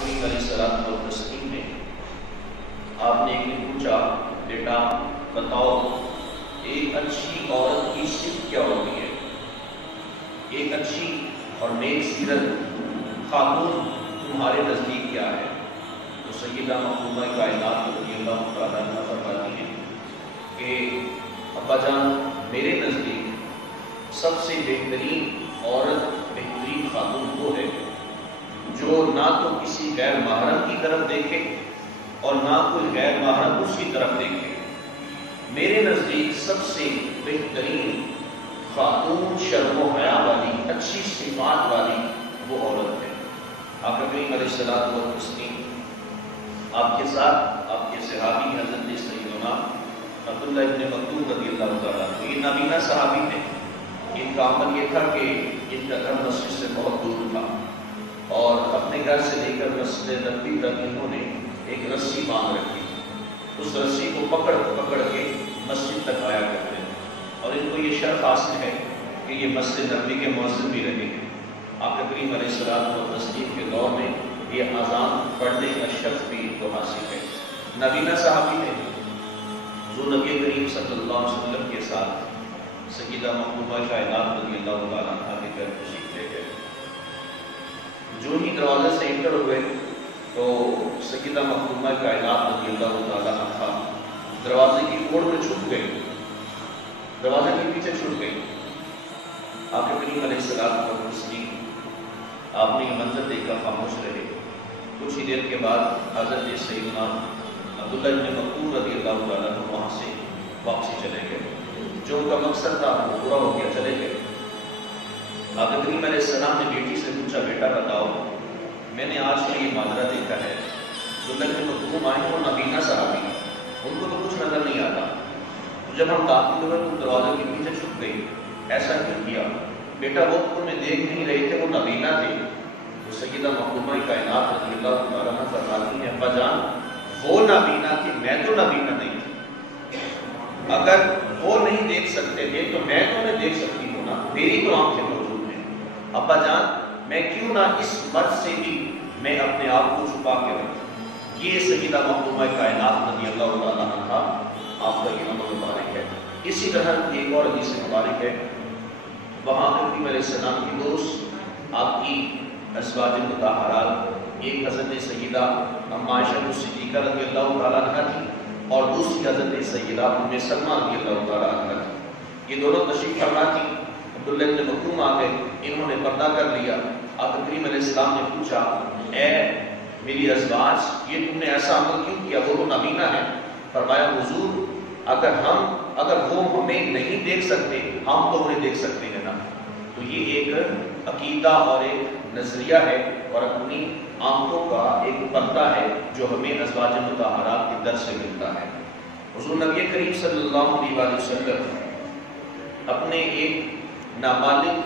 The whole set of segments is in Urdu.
کریم علیہ الصلوۃ والتسلیم نے آپ نے ایک دن پوچھا، بیٹا بتاؤ ایک اچھی عورت کی صفت کیا ہوتی ہے؟ ایک اچھی اور نیک سیرت خاتون تمہارے نزدیک کیا ہے؟ تو سیدہ محبوبہ کائنات رضی اللہ تعالیٰ عنہ فرماتی ہیں کہ ابا جان، میرے نزدیک سب سے بہترین عورت، بہترین خاتون وہ ہے جو نہ تو کسی غیر محرم کی طرف دیکھے اور نہ کوئی غیر محرم اس کی طرف دیکھے۔ میرے نزدیک سب سے بہترین خاتون شرم و حیا والی، اچھی صفات والی وہ عورت ہے۔ آقا کریم علیہ الصلوۃ والتسلیم آپ کے ساتھ آپ کے صحابی حضرت سیدنا عبداللہ ابن مکتوم رضی اللہ تعالیٰ عنہ، یہ نابینا صحابی تھے۔ ان کا عمل یہ تھا کہ ان کا گھر مسجد سے بہت دور تھا اور اپنے گھر سے لے کر مسجد نبوی تک انہوں نے ایک رسی باندھ رکھی، اس رسی کو پکڑ کے مسجد تک آیا کرتے ہیں، اور ان کو یہ شرف حاصل ہے کہ یہ مسجد نبوی کے مؤذن بھی رہے ہیں۔ آقا کریم علیہ الصلوۃ والتسلیم کے دور میں یہ اذان پڑھنے کا شرف بھی ان کو حاصل ہے۔ نابینا صحابی نے جو نبی کریم صلی اللہ علیہ وسلم کے ساتھ سیدہ محبوبہ کائنات رضی اللہ تعالیٰ عنہ کے گھر تشریف لے گئے۔ جو ہی دروازے سے انٹر ہوئے تو سیدہ محبوبہ کائنات رضی اللہ تعالیٰ عنہ دروازے کی کوڑ میں چھپ گئی، دروازے کے پیچھے چھپ گئی۔ آقا کریم علیہ الصلوۃ والتسلیم آپ نے یہ منظر دیکھ کر خاموش رہے۔ کچھ ہی دیر کے بعد حضرت سیدنا عبداللہ ابن مکتوم رضی اللہ تعالیٰ عنہ وہاں سے واپسی چلے گئے، جو ان کا مقصد تھا وہ پورا ہو گیا، چلے گئے۔ آقا کریم علیہ السلام نے بیٹی سے پوچھا، بیٹا بتاؤ میں نے آج کا یہ ماجرا دیکھا ہے، عبداللہ ابن مکتوم آئے وہ نابینا صحابی ہیں، ان کو تو کچھ نظر نہیں آتا، جب ہم داخل ہوئے تو دروازے کے پیچھے چھپ گئی، ایسا کیوں کیا؟ بیٹا وہ تمہیں دیکھ نہیں رہے تھے، وہ نابینا تھے۔ تو سیدہ محبوبہ کائنات رضی اللہ تعالیٰ عنہ فرماتی ہیں، ابا جان وہ نابینا تھی، میں تو نابینا نہیں تھی۔ اگر وہ نہیں دیکھ سکتے تھے تو میں تو انہیں دیکھ سکتی ہوں نا، میری تو آنکھیں موجود ہیں۔ ابا جان میں کیوں نہ اس مرد سے بھی میں اپنے آپ کو چھپا کے رکھوں۔ یہ سیدہ محبوبہ کائنات رضی اللہ تعالیٰ عنہ آپ کا یہ عمل مبارک ہے۔ اسی طرح ایک اور حدیث مبارک ہے، وہاں نبی علیہ السلام کی دوست آپ کی ازواج مطہرات، ایک حضرت سیدہ ام عائشہ صدیقہ رضی اللہ تعالیٰ عنہ تھی اور دوسری حضرت سیدہ ام سلمہ رضی اللہ تعالیٰ عنہ تھی۔ یہ دونوں تشریف فرما تھی۔ عبداللہ ابن مکتوم آ گئے، انہوں نے پردہ کر لیا۔ آقا کریم علیہ السلام نے پوچھا، اے میری ازواج یہ تم نے ایسا عمل کیوں کیا، وہ نابینا ہے؟ فرمایا حضور اگر وہ ہمیں نہیں دیکھ سکتے ہم تو انہیں دیکھ سکتے ہیں نا۔ تو یہ ایک عقیدہ اور ایک نظریہ ہے اور اپنی آنکھوں کا ایک پردہ ہے جو ہمیں ازواج مطہرات کے در سے ملتا ہے۔ حضور نبی کریم صلی اللہ علیہ وسلم اپنے ایک نابالغ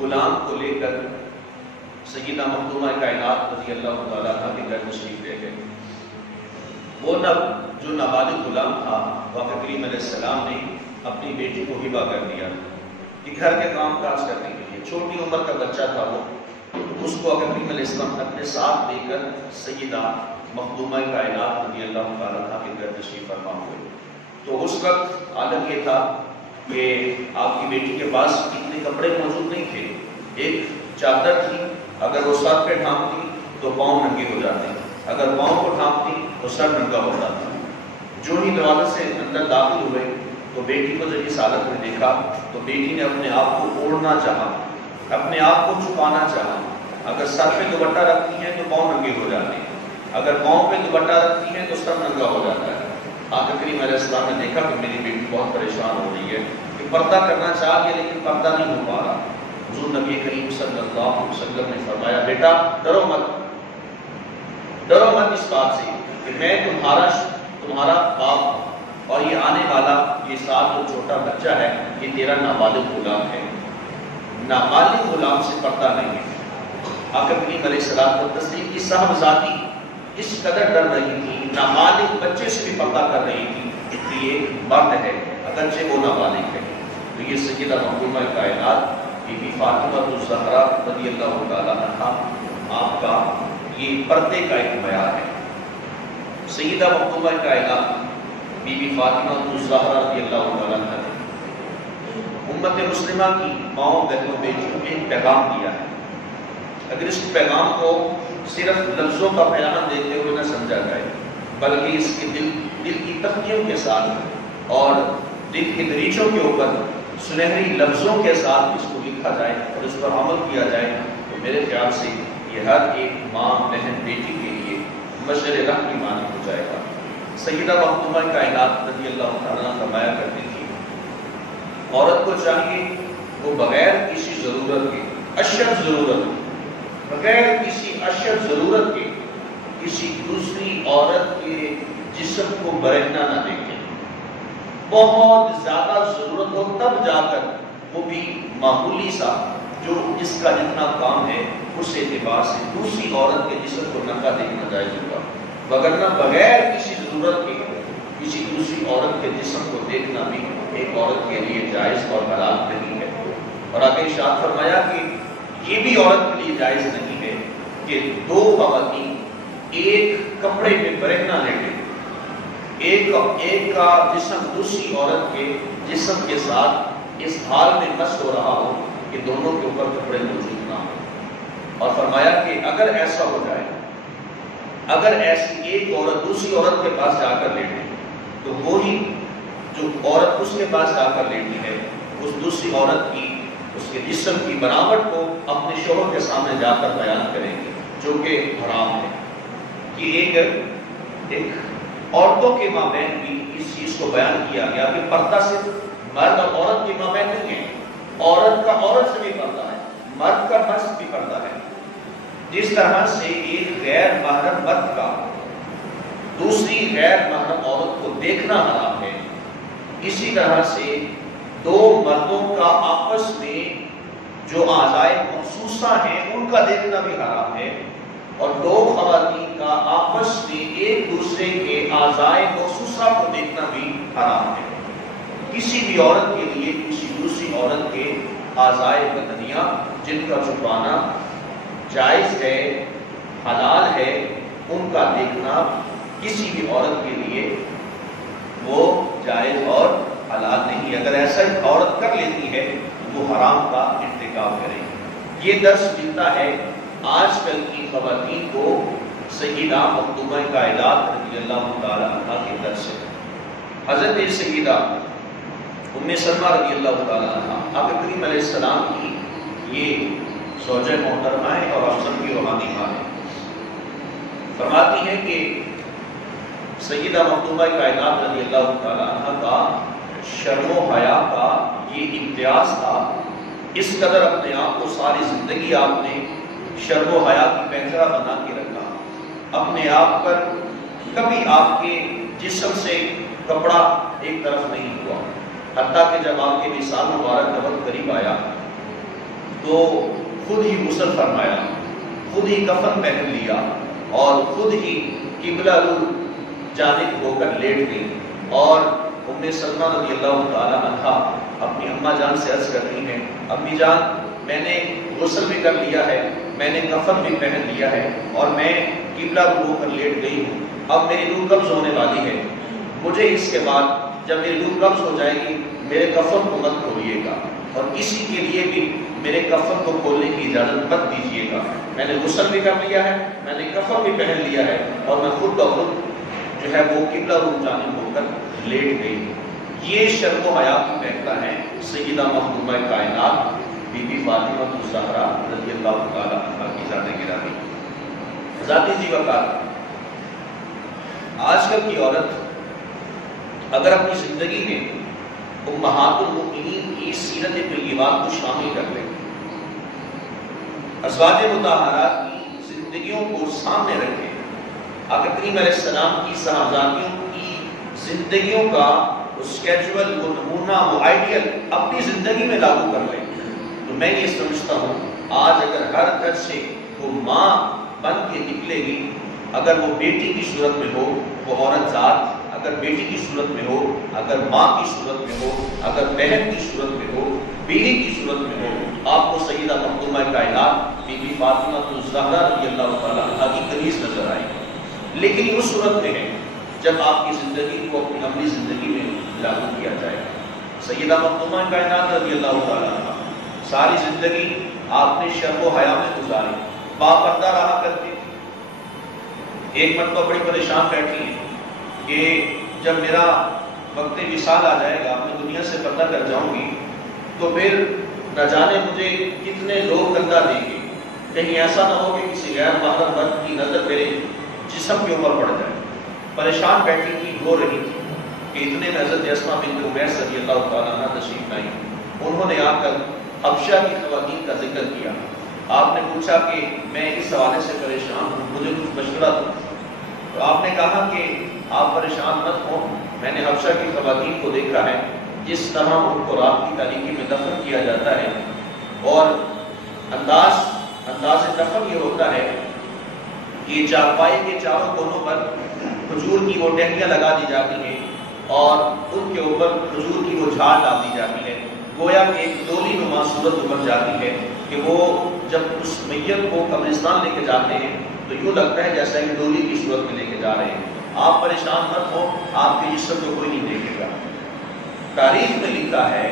غلام کو لے کر سیدہ محبوبہ کائنات رضی اللہ تعالیٰ عنہ کے گھر تشریف لے گئے۔ وہ جو نابالغ غلام تھا آقا کریم علیہ السلام نے اپنی بیٹی کو ہبہ کر دیا کہ گھر کے کام کاج کرنے کے لیے، چھوٹی عمر کا بچہ تھا وہ، اس کو آقا کریم علیہ السلام اپنے ساتھ لے کر سیدہ محبوبہ کائنات رضی اللہ تعالیٰ عنہ کے گھر تشریف فرما ہوئے۔ تو اس وقت عالم یہ تھا کہ آپ کی بیٹی کے پاس اتنے کپڑے موجود نہیں تھے، ایک چادر تھی، اگر وہ سر پہ ڈھانپتی تو پاؤں ننگے ہو جاتے، اگر پاؤں کو ڈھانپتی تو سر ننگا ہو جاتا۔ جو ہی دروازے سے اندر داخل ہوئے تو بیٹی کو جب اس حالت میں دیکھا تو بیٹی نے اپنے آپ کو اوڑھنا چاہا، اپنے آپ کو چھپانا چاہا۔ اگر سر پہ دوپٹہ رکھتی ہیں تو پاؤں ننگے ہو جاتے ہیں، اگر پاؤں پہ دوپٹہ رکھتی ہیں تو سر ننگا ہو جاتا ہے۔ آقا کریم علیہ السلام نے دیکھا کہ میری بیٹی بہت پریشان ہو رہی ہے، کہ پردہ کرنا چاہ رہی ہے لیکن پردہ نہیں ہو پا رہا۔ حضور نبی کریم صلی اللہ علیہ وسلم نے فرمایا، بیٹا ڈرو مت اس بات سے کہ میں تمہارا باپ ہوں اور یہ آنے والا یہ ساتھ جو چھوٹا بچہ ہے یہ تیرا نابالغ غلام ہے۔ نابالغ غلام سے پردہ نہیں ہے۔ آقا کریم علیہ الصلوۃ والتسلیم کی صاحبزادی اس قدر ڈر رہی تھی، نابالغ بچے سے بھی پردہ کر رہی تھی کہ یہ مرد ہے اگرچہ وہ نابالغ ہے۔ تو یہ سیدہ محبوبہ کائنات بی بی فاطمہ الزہرا رضی اللہ تعالیٰ عنہا آپ کا یہ پردے کا ایک معیار ہے۔ سیدہ مخدومہ کائنات بی بی فاطمہ الزہرا رضی اللہ تعالیٰ عنہ نے امت مسلمہ کی ماؤں بہنوں بیٹیوں میں ایک پیغام دیا ہے۔ اگر اس پیغام کو صرف لفظوں کا پیغام دیتے ہوئے نہ سمجھا جائے بلکہ اس کے دل کی تختیوں کے ساتھ اور دل کے دریچوں کے اوپر سنہری لفظوں کے ساتھ اس کو لکھا جائے اور اس پر عمل کیا جائے تو میرے خیال سے یہ ہر ایک ماں بہن بیٹی کے لیے مشعل راہ کی مانند ہو جائے گا۔ سیدہ مخدومہ کائنات رضی اللہ تعالیٰ فرمایا کرتی تھی عورت کو چاہیے وہ بغیر کسی ضرورت کے اشد ضرورت بغیر کسی اشد ضرورت کے کسی دوسری عورت کے جسم کو برہنہ نہ دیکھے۔ بہت زیادہ ضرورت ہو تب جا کر وہ بھی معمولی سا جو جس کا جتنا کام ہے اس اعتبار سے دوسری عورت کے جسم کو ننگا دیکھنا جائز ہوگا، وگرنہ بغیر کسی ضرورت کے کسی دوسری عورت کے جسم کو دیکھنا بھی ایک عورت کے لیے جائز اور حلال نہیں ہے۔ اور آگے ارشاد فرمایا کہ یہ بھی عورت کے لیے جائز نہیں ہے کہ دو خواتین ایک کپڑے میں برہنہ لیٹیں، ایک کا جسم دوسری عورت کے جسم کے ساتھ اس حال میں مس ہو رہا ہو کہ دونوں کے اوپر کپڑے موجود نہ ہوں۔ اور فرمایا کہ اگر ایسا ہو جائے، اگر ایسی ایک عورت دوسری عورت کے پاس جا کر لیٹے تو وہی جو عورت اس کے پاس جا کر لیٹی ہے اس دوسری عورت کی اس کے جسم کی بناوٹ کو اپنے شوہر کے سامنے جا کر بیان کریں گے، جو کہ حرام ہے۔ کہ ایک عورتوں کے مابین بھی اس چیز کو بیان کیا گیا کہ پردہ صرف مرد اور عورت کے مابین نہیں ہے، عورت کا عورت سے بھی پردہ ہے، مرد کا مرد سے بھی پردہ ہے۔ جس طرح سے ایک غیر محرم مرد کا دوسری غیر محرم عورت کو دیکھنا حرام ہے، اسی طرح سے دو مردوں کا آپس میں جو اعضائے مخصوصہ ہیں ان کا دیکھنا بھی حرام ہے، اور دو خواتین کا آپس میں ایک دوسرے کے اعضائے مخصوصہ کو دیکھنا بھی حرام ہے۔ کسی بھی عورت کے لیے کسی دوسری عورت کے اعضائے بدنیہ جن کا چھپانا جائز ہے، حلال ہے، ان کا دیکھنا کسی بھی عورت کے لیے وہ جائز اور حلال نہیں ہے۔ اگر ایسا ہی عورت کر لیتی ہے تو وہ حرام کا ارتکاب کرے گی۔ یہ درس ملتا ہے آج کل کی خواتین کو سیدہ مخدومہ کائنات رضی اللہ تعالی عنہ کے درس سے۔ حضرت سیدہ ام سلمہ رضی اللہ تعالی عنہ آقا کریم علیہ السلام کی یہ زوجہ محترمہ ہے اور افضل کی روحانی ماں ہے۔ فرماتی ہیں کہ سیدہ مخدومہ کائنات رضی اللہ تعالی عنہ کا شرم و حیا کا یہ امتیاز تھا، اس قدر اپنے آپ کو ساری زندگی آپ نے شرم و حیا کی پہچرا بنا کے رکھا، اپنے آپ پر کبھی آپ کے جسم سے کپڑا ایک طرف نہیں ہوا، حتیٰ کہ جب آپ کے وصال مبارک کا وقت قریب آیا تو خود ہی غسل فرمایا، خود ہی کفن پہن لیا اور خود ہی قبلہ رو جانب ہو کر لیٹ گئی۔ اور ام سلمہ رضی اللہ تعالی عنہ اپنی اماں جان سے عرض کرتی ہیں، امی جان میں نے غسل بھی کر لیا ہے، میں نے کفن بھی پہن لیا ہے اور میں قبلہ رو کر لیٹ گئی ہوں، اب میری روح قبض ہونے والی ہے، مجھے اس کے بعد جب میری روح قبض ہو جائے گی میرے کفن کو مت کھولیے گا اور کسی کے لیے بھی میرے کفن کو کھولنے کی اجازت مت دیجیے گا، میں نے غسل بھی کر لیا ہے، میں نے کفن بھی پہن لیا ہے اور میں خود بخود جو ہے وہ قبلہ رو جانب ہو کر لیٹ گئی۔ یہ شرم و حیا کی پہچان ہے سیدہ مخدومہ کائنات بی بی فاطمہ الزہرا رضی اللہ تعالی عنہ کی ذات گرامی۔ ذاتی جی وقار آج کل کی عورت اگر اپنی زندگی میں امہات المؤمنین کی سیرت طیبات کو شامل کر لے، ازواج مطہرات کی زندگیوں کو سامنے رکھے، آقا کریم علیہ السلام کی صحابیوں کی زندگیوں کا اسکیجول، وہ نمونہ، وہ آئیڈیل اپنی زندگی میں لاگو کر لیں تو میں یہ سمجھتا ہوں آج اگر ہر گھر سے وہ ماں بن کے نکلے گی، اگر وہ بیٹی کی صورت میں ہو وہ عورت ذات، اگر بیٹی کی صورت میں ہو، اگر ماں کی صورت میں ہو، اگر بہن کی صورت میں ہو، بیوی کی صورت میں ہو، آپ کو سیدہ مخدومہ کائنات بی بی فاطمہ الزہرا رضی اللہ تعالی عنہ کی لیکن یہ اس صورت میں ہے جب آپ کی زندگی کو اپنی عملی زندگی میں لاگو کیا جائے. سیدہ مخدومہ کائنات رضی اللہ تعالیٰ عنہ ساری زندگی آپ نے شرم و حیا میں گزاری، باپردہ رہا کرتے. ایک مرتبہ بڑی پریشان بیٹھی ہیں کہ جب میرا وقت وصال آ جائے گا، میں دنیا سے پردہ کر جاؤں گی، تو پھر نہ جانے مجھے کتنے لوگ گندہ دیں گے، کہیں ایسا نہ ہو کہ کسی غیر محرم مرد کی نظر میرے جسم کے اوپر پڑ جائے. پریشان بیٹھی تھی، رو رہی تھی کہ اتنے میں حضرت اسماء بنت عمیس رضی اللہ تعالیٰ عنہ تشریف لائی. انہوں نے آ کر حبشہ کی خواتین کا ذکر کیا. آپ نے پوچھا کہ میں اس حوالے سے پریشان ہوں، مجھے کچھ مشورہ دو. تو آپ نے کہا کہ آپ پریشان مت ہوں، میں نے حبشہ کی خواتین کو دیکھا ہے جس طرح ان کو رات کی تاریکی میں دفن کیا جاتا ہے، اور انداز دفن یہ ہوتا ہے کہ چارپائی کے چاروں کونوں پر کھجور کی وہ ٹہنیاں لگا دی جاتی ہیں اور ان کے اوپر کھجور کی وہ جھاڑ ڈال دی جاتی ہے، گویا کہ ایک ڈولی نما صورت اوپر جاتی ہے کہ وہ جب اس میت کو قبرستان لے کے جاتے ہیں تو یوں لگتا ہے جیسا کہ ڈولی کی صورت میں لے کے جا رہے ہیں. آپ پریشان مت ہو، آپ کے جسم کو کوئی نہیں دیکھے گا. تاریخ میں لکھا ہے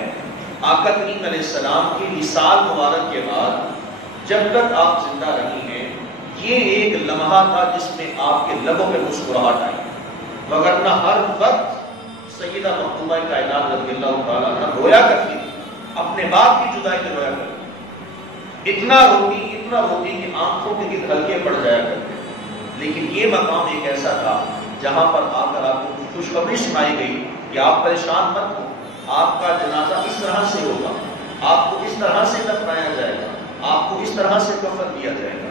آقا کریم علیہ السلام کی وصال مبارک کے بعد جب تک آپ زندہ رہی ہیں، یہ ایک لمحہ تھا جس میں آپ کے لبوں پہ مسکراہٹ آئی، وگرنہ ہر وقت سیدہ مخدومہ کائنات رضی اللہ تعالیٰ عنہ رویا کرتی تھی، اپنے باپ کی جدائی میں رویا کرتی. اتنا روتی کہ آنکھوں کے گرد ہلکے پڑ جایا کرتے. لیکن یہ مقام ایک ایسا تھا جہاں پر آ کر آپ کو خوشخبری سنائی گئی کہ آپ پریشان مت ہو، آپ کا جنازہ اس طرح سے ہوگا، آپ کو اس طرح سے دفنایا جائے گا، آپ کو اس طرح سے کفن دیا جائے گا.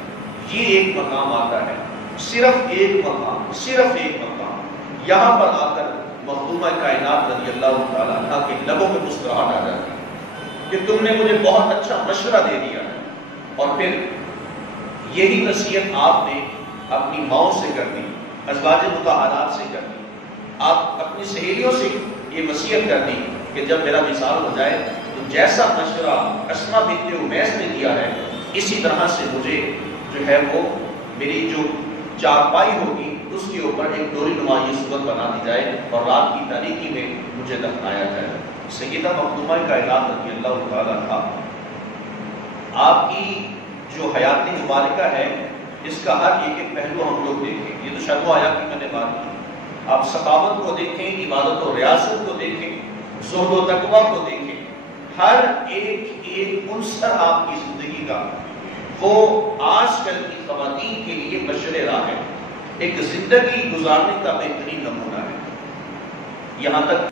یہ ایک مقام آتا ہے، صرف ایک مقام. یہاں پر آ کر مخدومہ کائنات رضی اللہ تعالیٰ عنہ کے لبوں میں مسکراہٹ آ جاتی ہے کہ تم نے مجھے بہت اچھا مشورہ دے دیا ہے. اور پھر یہی نصیحت آپ نے اپنی ماؤں سے کر دی، ازواج مطہرات سے کر دی، آپ اپنی سہیلیوں سے یہ وصیت کر دی کہ جب میرا وصال ہو جائے تو جیسا مشورہ اسماء بنت عمیس نے دیا ہے اسی طرح سے مجھے جو ہے وہ میری جو چارپائی ہوگی اس کے اوپر ایک ڈوری نما یہ صورت بنا دی جائے اور رات کی تاریکی میں مجھے دفنایا جائے. سیدہ مخدومہ کائنات رضی اللہ تعالیٰ عنہ آپ کی جو حیات مبارکہ ہے اس کا ہر ایک پہلو ہم لوگ دیکھیں. یہ تو شرم و حیا کی میں نے بات کی. آپ سخاوت کو دیکھیں، عبادت و ریاست کو دیکھیں، زہد و تقویٰ کو دیکھیں. ہر ایک عنصر آپ کی زندگی کا وہ آج کل کی خواتین کے لیے مشرِ راہ ہے، ایک زندگی گزارنے کا بہترین نمونہ ہے. یہاں تک